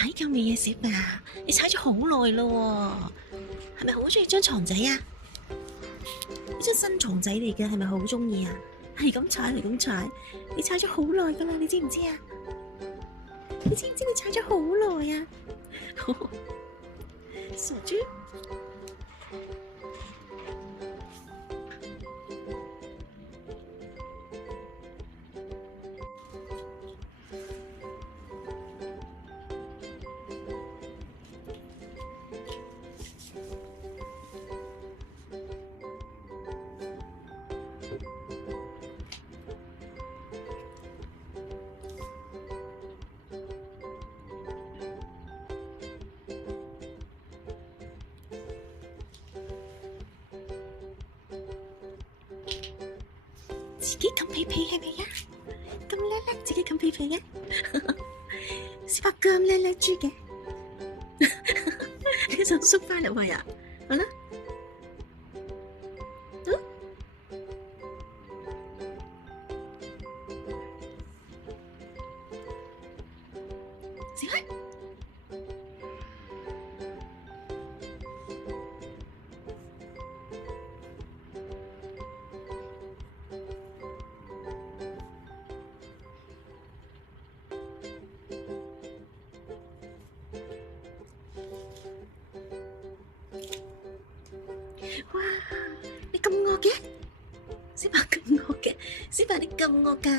踩夠未啊，小爸？你踩咗好耐咯，係咪好中意張床仔啊？呢張新床仔嚟嘅，係咪好中意啊？係咁踩，係咁踩，你踩咗好耐噶啦，你知唔知啊？你知唔知你踩咗好耐啊？傻豬！自己冚被被係咪呀？咁叻叻自己冚被被嘅，小白咁叻叻豬嘅，你想縮翻入去啊？好啦，小黑。哇！你咁惡嘅，小白咁惡嘅，小白你咁惡噶！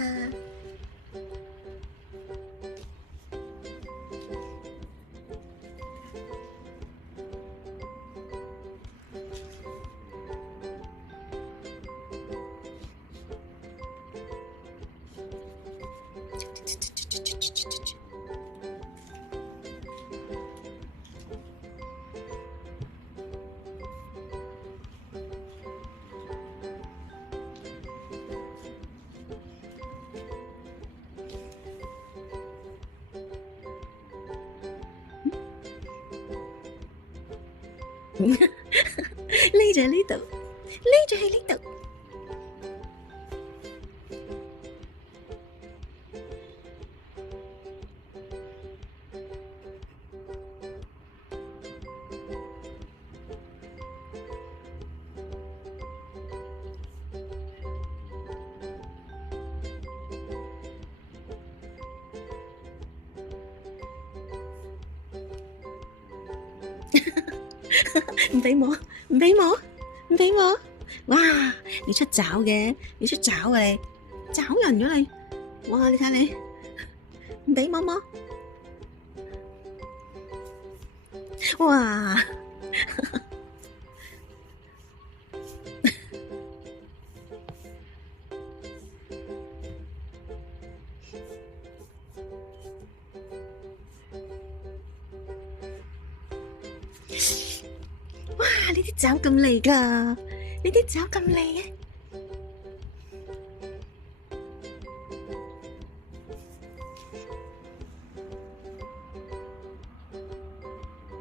匿咗喺呢度，匿咗喺呢度。唔俾摸，唔俾摸，唔俾摸！哇！你出爪嘅，你出爪啊你，爪人咗你！哇！你睇你，唔俾摸摸！哇！哇！你啲爪咁利㗎，你啲爪咁利啊！